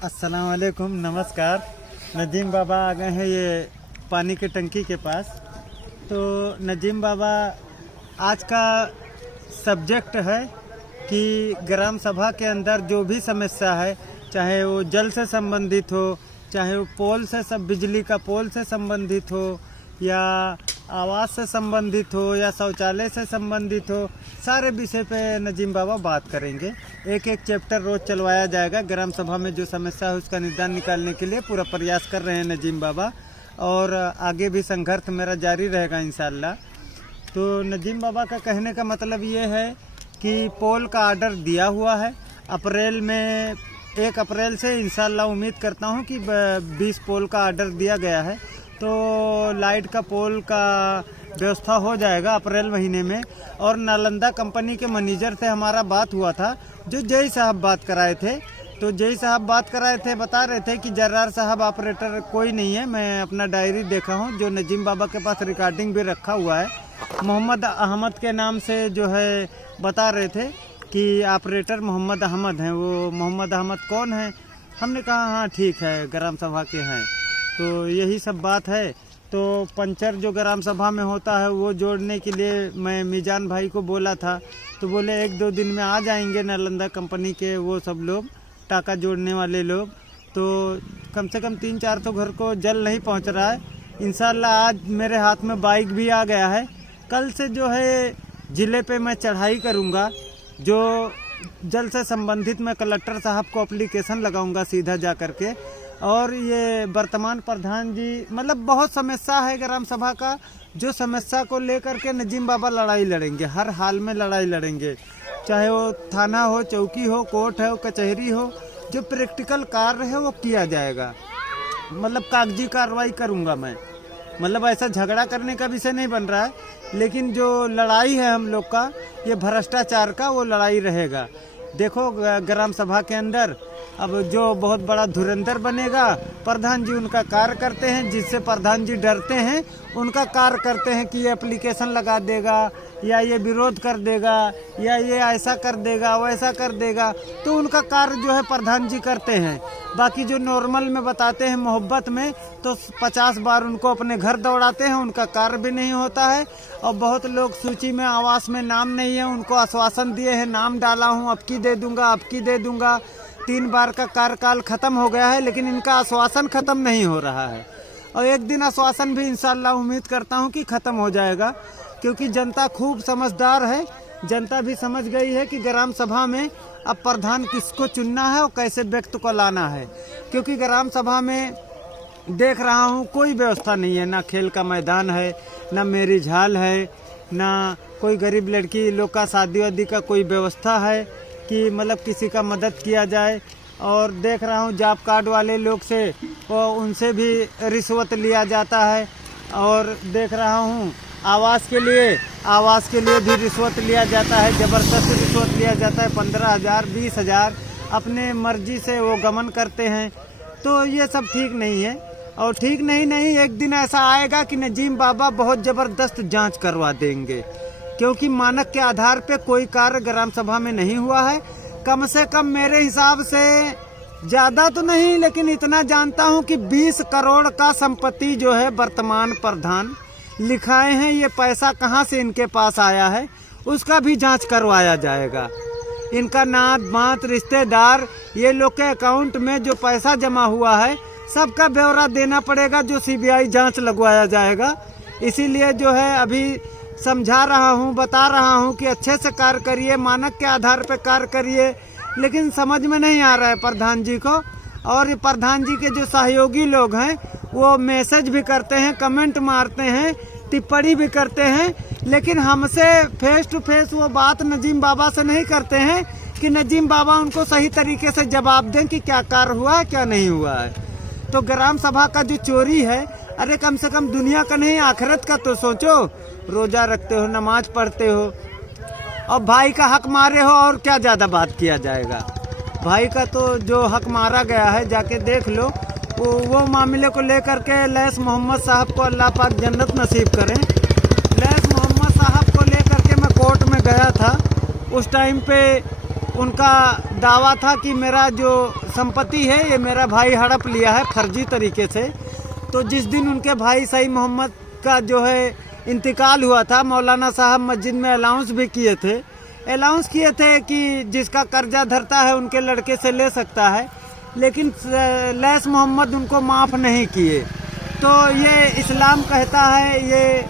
अस्सलाम वालेकुम, नमस्कार। नजीम बाबा आ गए हैं ये पानी की टंकी के पास। तो नजीम बाबा आज का सब्जेक्ट है कि ग्राम सभा के अंदर जो भी समस्या है, चाहे वो जल से संबंधित हो, चाहे वो पोल से सब बिजली का पोल से संबंधित हो, या आवास से संबंधित हो, या शौचालय से संबंधित हो, सारे विषय पे नजीम बाबा बात करेंगे। एक एक चैप्टर रोज चलवाया जाएगा। ग्राम सभा में जो समस्या है उसका निदान निकालने के लिए पूरा प्रयास कर रहे हैं नजीम बाबा, और आगे भी संघर्ष मेरा जारी रहेगा इंशाल्लाह। तो नजीम बाबा का कहने का मतलब ये है कि पोल का ऑर्डर दिया हुआ है अप्रैल में, 1 अप्रैल से इंशाल्लाह उम्मीद करता हूँ कि 20 पोल का ऑर्डर दिया गया है। तो लाइट का पोल का व्यवस्था हो जाएगा अप्रैल महीने में। और नालंदा कंपनी के मैनेजर से हमारा बात हुआ था, जो जय साहब बात कराए थे। तो जय साहब बात कराए थे, बता रहे थे कि जर्रार साहब ऑपरेटर कोई नहीं है। मैं अपना डायरी देखा हूँ, जो नजीम बाबा के पास रिकॉर्डिंग भी रखा हुआ है। मोहम्मद अहमद के नाम से जो है बता रहे थे कि ऑपरेटर मोहम्मद अहमद हैं। वो मोहम्मद अहमद कौन है? हमने कहा हाँ ठीक है, ग्राम सभा के हैं। तो यही सब बात है। तो पंचर जो ग्राम सभा में होता है वो जोड़ने के लिए मैं मीजान भाई को बोला था, तो बोले 1-2 दिन में आ जाएंगे नालंदा कंपनी के वो सब लोग, टाका जोड़ने वाले लोग। तो कम से कम 300-400 घर को जल नहीं पहुंच रहा है। इंशाल्लाह आज मेरे हाथ में बाइक भी आ गया है। कल से जो है ज़िले पे मैं चढ़ाई करूंगा, जो जल से संबंधित मैं कलेक्टर साहब को एप्लीकेशन लगाऊंगा सीधा जा कर के। और ये वर्तमान प्रधान जी, मतलब बहुत समस्या है ग्राम सभा का, जो समस्या को लेकर के नजीम बाबा लड़ाई लड़ेंगे, हर हाल में लड़ाई लड़ेंगे। चाहे वो थाना हो, चौकी हो, कोर्ट हो, कचहरी हो, जो प्रैक्टिकल कार्य है वो किया जाएगा। मतलब कागजी कार्रवाई करूंगा मैं। मतलब ऐसा झगड़ा करने का विषय नहीं बन रहा है, लेकिन जो लड़ाई है हम लोग का, ये भ्रष्टाचार का वो लड़ाई रहेगा। देखो ग्राम सभा के अंदर अब जो बहुत बड़ा धुरंधर बनेगा, प्रधान जी उनका कार्य करते हैं, जिससे प्रधान जी डरते हैं, उनका कार्य करते हैं कि ये एप्लीकेशन लगा देगा, या ये विरोध कर देगा, या ये ऐसा कर देगा, वैसा कर देगा। तो उनका कार्य जो है प्रधान जी करते हैं। बाकी जो नॉर्मल में बताते हैं मोहब्बत में, तो 50 बार उनको अपने घर दौड़ाते हैं, उनका कार्य भी नहीं होता है। और बहुत लोग सूची में आवास में नाम नहीं है, उनको आश्वासन दिए हैं, नाम डाला हूँ, अब की दे दूंगा, अब की दे दूंगा। 3 बार का कार्यकाल खत्म हो गया है, लेकिन इनका आश्वासन खत्म नहीं हो रहा है। और एक दिन आश्वासन भी इंशाल्लाह उम्मीद करता हूं कि खत्म हो जाएगा, क्योंकि जनता खूब समझदार है। जनता भी समझ गई है कि ग्राम सभा में अब प्रधान किसको चुनना है और कैसे व्यक्ति को लाना है। क्योंकि ग्राम सभा में देख रहा हूं कोई व्यवस्था नहीं है, ना खेल का मैदान है, ना मैरिज हॉल है, ना कोई गरीब लड़की लोग का शादी वादी का कोई व्यवस्था है कि मतलब किसी का मदद किया जाए। और देख रहा हूँ जॉब कार्ड वाले लोग से उनसे भी रिश्वत लिया जाता है। और देख रहा हूँ आवास के लिए भी रिश्वत लिया जाता है, ज़बरदस्त रिश्वत लिया जाता है। 15,000 20,000 अपने मर्जी से वो गमन करते हैं। तो ये सब ठीक नहीं है। और ठीक नहीं, एक दिन ऐसा आएगा कि नजीम बाबा बहुत ज़बरदस्त जांच करवा देंगे, क्योंकि मानक के आधार पे कोई कार्य ग्राम सभा में नहीं हुआ है। कम से कम मेरे हिसाब से, ज़्यादा तो नहीं, लेकिन इतना जानता हूं कि 20 करोड़ का संपत्ति जो है वर्तमान प्रधान लिखाए हैं। ये पैसा कहां से इनके पास आया है उसका भी जांच करवाया जाएगा। इनका नात मात रिश्तेदार, ये लोग के अकाउंट में जो पैसा जमा हुआ है सबका ब्यौरा देना पड़ेगा, जो CBI जाँच लगवाया जाएगा। इसीलिए जो है अभी समझा रहा हूँ, बता रहा हूँ कि अच्छे से कार्य करिए, मानक के आधार पर कार्य करिए। लेकिन समझ में नहीं आ रहा है प्रधान जी को। और ये प्रधान जी के जो सहयोगी लोग हैं वो मैसेज भी करते हैं, कमेंट मारते हैं, टिप्पणी भी करते हैं, लेकिन हमसे फेस टू फेस वो बात नजीम बाबा से नहीं करते हैं कि नजीम बाबा उनको सही तरीके से जवाब दें कि क्या कार्य हुआ है, क्या नहीं हुआ है। तो ग्राम सभा का जो चोरी है, अरे कम से कम दुनिया का नहीं आखिरत का तो सोचो। रोजा रखते हो, नमाज पढ़ते हो, और भाई का हक मारे हो, और क्या ज़्यादा बात किया जाएगा। भाई का तो जो हक मारा गया है जाके देख लो। वो मामले को लेकर के लैस मोहम्मद साहब को अल्लाह पाक जन्नत नसीब करें। लैस मोहम्मद साहब को लेकर के मैं कोर्ट में गया था, उस टाइम पे उनका दावा था कि मेरा जो संपत्ति है ये मेरा भाई हड़प लिया है फर्जी तरीके से। तो जिस दिन उनके भाई सईद मोहम्मद का जो है इंतकाल हुआ था, मौलाना साहब मस्जिद में अलाउंस भी किए थे कि जिसका कर्जा धरता है उनके लड़के से ले सकता है, लेकिन लैस मोहम्मद उनको माफ़ नहीं किए। तो ये इस्लाम कहता है, ये